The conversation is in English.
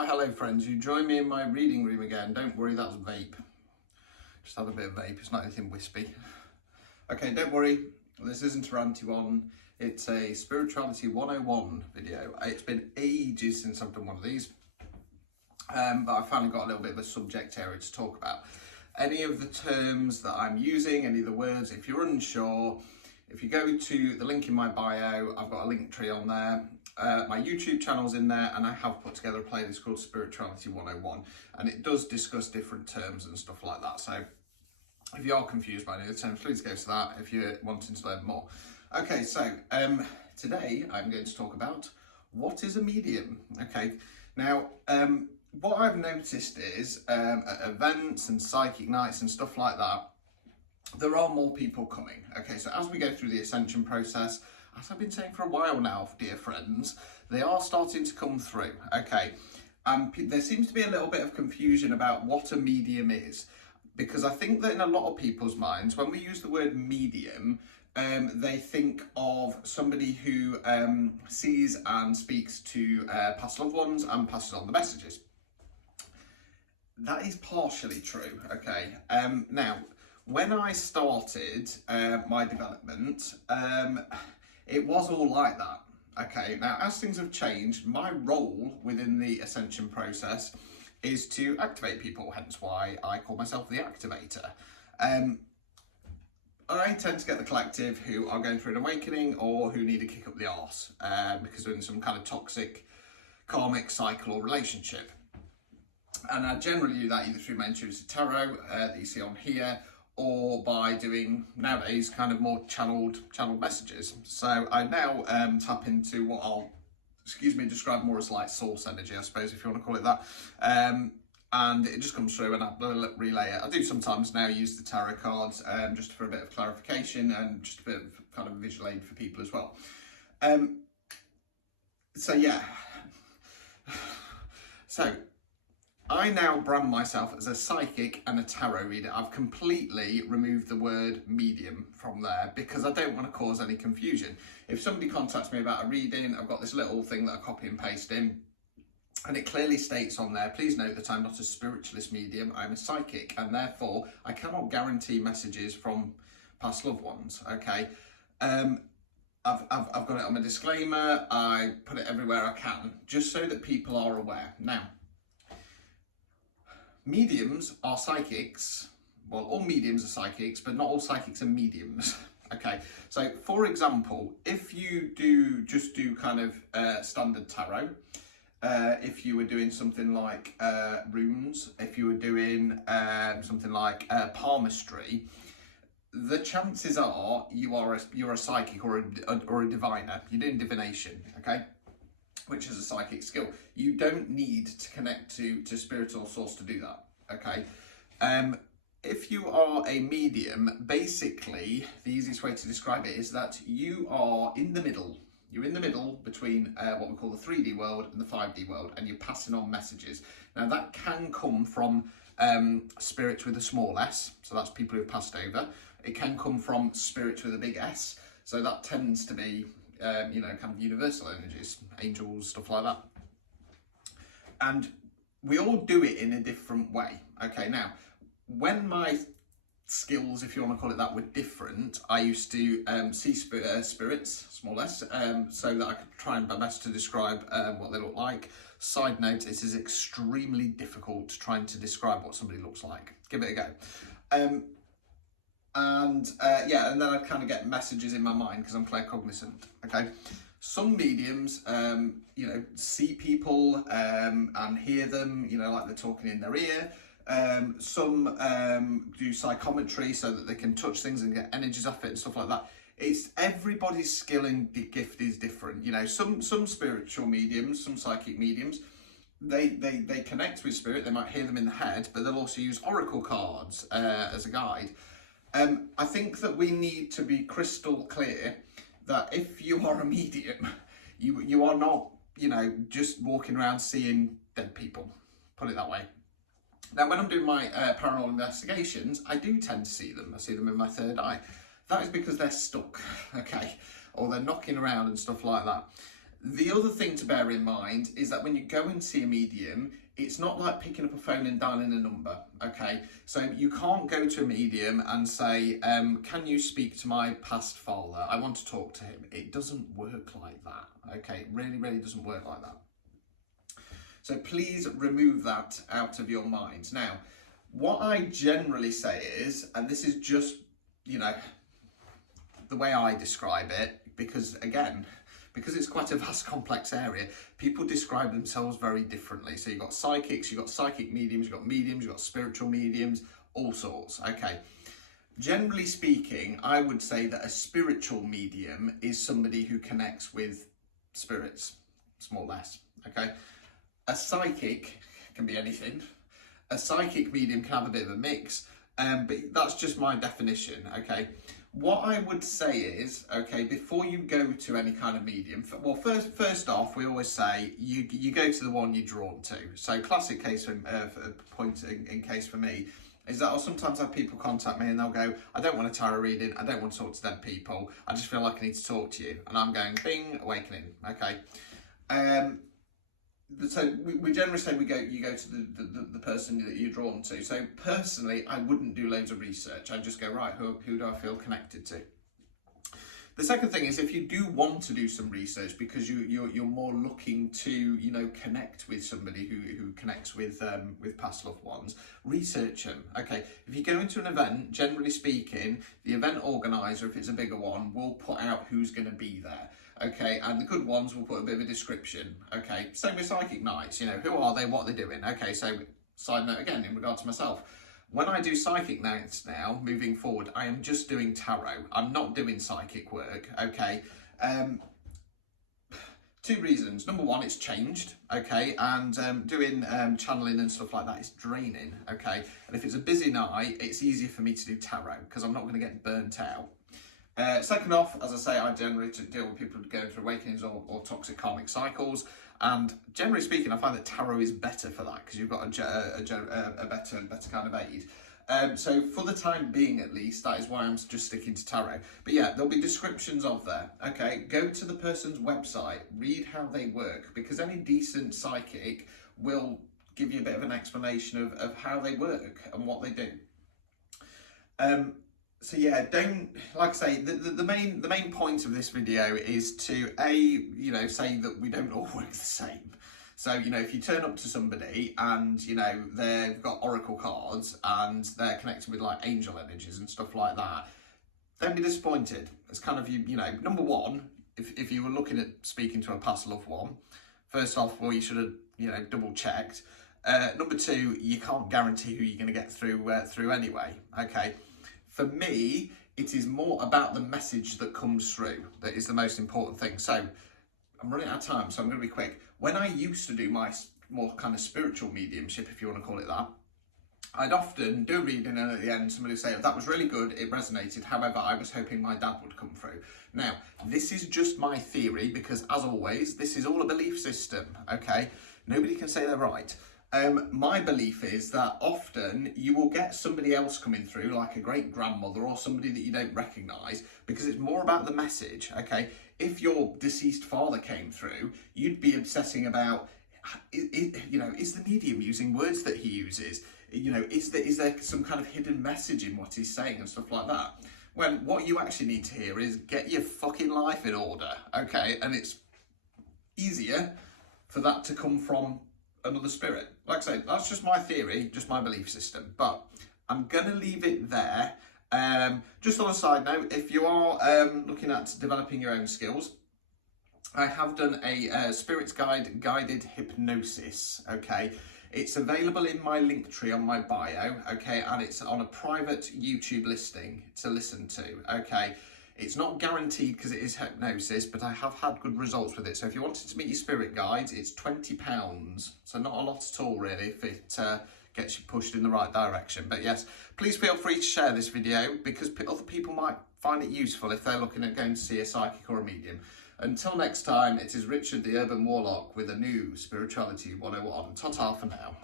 Why hello friends, you join me in my reading room again. Don't worry, that's vape. Just have a bit of vape, it's not anything wispy. Okay, don't worry, this isn't a ranty one. It's a Spirituality 101 video. It's been ages since I've done one of these. But I finally got a little bit of a subject area to talk about. Any of the terms that I'm using, any of the words, if you're unsure, if you go to the link in my bio, I've got a link tree on there. My YouTube channel's in there, and I have put together a playlist called Spirituality 101, and it does discuss different terms and stuff like that. So if you are confused by any of the terms, please go to that if you're wanting to learn more. Okay, so today I'm going to talk about what is a medium. Okay, now what I've noticed is at events and psychic nights and stuff like that, there are more people coming. Okay, so as we go through the ascension process, as I've been saying for a while now, dear friends, they are starting to come through. Okay, there seems to be a little bit of confusion about what a medium is, because I think that in a lot of people's minds, when we use the word medium, they think of somebody who sees and speaks to past loved ones and passes on the messages. That is partially true. Okay, now when I started my development, it was all like that. Okay, now as things have changed, my role within the ascension process is to activate people, hence why I call myself the activator. I tend to get the collective who are going through an awakening or who need a kick up the arse because they're in some kind of toxic karmic cycle or relationship. And I generally do that either through my intuitive tarot that you see on here, or by doing nowadays kind of more channeled messages. So I now tap into what I'll, describe more as like source energy, I suppose, if you want to call it that. And it just comes through and I relay it. I do sometimes now use the tarot cards just for a bit of clarification and just a bit of kind of visual aid for people as well. So yeah. So I now brand myself as a psychic and a tarot reader. I've completely removed the word medium from there because I don't want to cause any confusion. If somebody contacts me about a reading, I've got this little thing that I copy and paste in, and it clearly states on there, please note that I'm not a spiritualist medium, I'm a psychic, and therefore I cannot guarantee messages from past loved ones, okay? I've got it on my disclaimer, I put it everywhere I can, just so that people are aware. Now, mediums are psychics. Well, all mediums are psychics, but not all psychics are mediums. Okay, so for example, if you just do kind of standard tarot, if you were doing something like runes, if you were doing something like palmistry, the chances are you're a psychic or a diviner. You're doing divination, okay? Which is a psychic skill. You don't need to connect to spirit or source to do that, okay? If you are a medium, basically, the easiest way to describe it is that you are in the middle. You're in the middle between what we call the 3D world and the 5D world, and you're passing on messages. Now, that can come from spirits with a small s, so that's people who've passed over. It can come from spirits with a big S, so that tends to be kind of universal energies, angels, stuff like that. And we all do it in a different way. Okay, now, when my skills, if you want to call it that, were different, I used to see spirits, small s, so that I could try and my best to describe what they look like. Side note, it is extremely difficult trying to describe what somebody looks like. Give it a go. And then I'd kind of get messages in my mind because I'm claircognizant, okay? Some mediums, see people and hear them, like they're talking in their ear. Some do psychometry so that they can touch things and get energies off it and stuff like that. It's everybody's skill and gift is different. Some spiritual mediums, some psychic mediums, they connect with spirit. They might hear them in the head, but they'll also use oracle cards as a guide. I think that we need to be crystal clear that if you are a medium, you are not, just walking around seeing dead people, put it that way. Now, when I'm doing my paranormal investigations, I do tend to see them. I see them in my third eye. That is because they're stuck, okay? Or they're knocking around and stuff like that. The other thing to bear in mind is that when you go and see a medium, it's not like picking up a phone and dialing a number, okay? So you can't go to a medium and say, can you speak to my past father? I want to talk to him. It doesn't work like that, okay? It really, really doesn't work like that. So please remove that out of your mind. Now, what I generally say is, and this is just, you know, the way I describe it, because again, because it's quite a vast, complex area, people describe themselves very differently. So you've got psychics, you've got psychic mediums, you've got spiritual mediums, all sorts, okay? Generally speaking, I would say that a spiritual medium is somebody who connects with spirits, more or less, okay? A psychic can be anything. A psychic medium can have a bit of a mix, but that's just my definition, okay? What I would say is, okay, before you go to any kind of medium, well, first off, we always say you go to the one you're drawn to. So classic case in case for me is that I'll sometimes have people contact me and they'll go, I don't want a tarot reading, I don't want to talk to dead people, I just feel like I need to talk to you. And I'm going, bing, awakening, okay? So we generally say you go to the person that you're drawn to. So personally, I wouldn't do loads of research. I'd just go, right, who do I feel connected to? The second thing is, if you do want to do some research because you're more looking to, you know, connect with somebody who connects with past loved ones, research them. Okay, if you go into an event, generally speaking, the event organizer, if it's a bigger one, will put out who's going to be there. Okay, and the good ones will put a bit of a description. Okay, same with psychic nights, you know, who are they, what are they doing? Okay, so side note again, in regard to myself, when I do psychic nights now, moving forward, I am just doing tarot. I'm not doing psychic work, okay? Two reasons. Number one, it's changed, okay? And doing channeling and stuff like that is draining, okay? And if it's a busy night, it's easier for me to do tarot because I'm not going to get burnt out. Second off, as I say, I generally deal with people going through awakenings or toxic karmic cycles, and generally speaking, I find that tarot is better for that because you've got a better kind of aid. So for the time being, at least, that is why I'm just sticking to tarot. But yeah, there'll be descriptions of there. Okay, go to the person's website, read how they work, because any decent psychic will give you a bit of an explanation of how they work and what they do. So yeah, don't, like I say, the main point of this video is to say that we don't all work the same. So, you know, if you turn up to somebody and, you know, they've got oracle cards and they're connected with like angel energies and stuff like that, don't be disappointed. It's kind of, you know, number one, if you were looking at speaking to a past loved one, first off, well, you should have, you know, double checked. Number two, you can't guarantee who you're going to get through anyway, okay? For me, it is more about the message that comes through that is the most important thing. So I'm running out of time, so I'm going to be quick. When I used to do my more kind of spiritual mediumship, if you want to call it that, I'd often do a reading and at the end somebody would say, that was really good, it resonated, however, I was hoping my dad would come through. Now, this is just my theory because, as always, this is all a belief system, okay? Nobody can say they're right. My belief is that often you will get somebody else coming through, like a great grandmother or somebody that you don't recognise, because it's more about the message, okay? If your deceased father came through, you'd be obsessing about, is the medium using words that he uses? You know, is there some kind of hidden message in what he's saying and stuff like that? When what you actually need to hear is get your fucking life in order, okay? And it's easier for that to come from another spirit. Like I say, that's just my theory, just my belief system, but I'm gonna leave it there. Just on a side note, if you are looking at developing your own skills, I have done a Spirit's Guide guided hypnosis, okay? It's available in my link tree on my bio, okay? And it's on a private YouTube listing to listen to, okay? It's not guaranteed because it is hypnosis, but I have had good results with it. So if you wanted to meet your spirit guides, it's £20. So not a lot at all, really, if it gets you pushed in the right direction. But yes, please feel free to share this video because other people might find it useful if they're looking at going to see a psychic or a medium. Until next time, it is Richard the Urban Warlock with a new Spirituality 101. Ta-ta for now.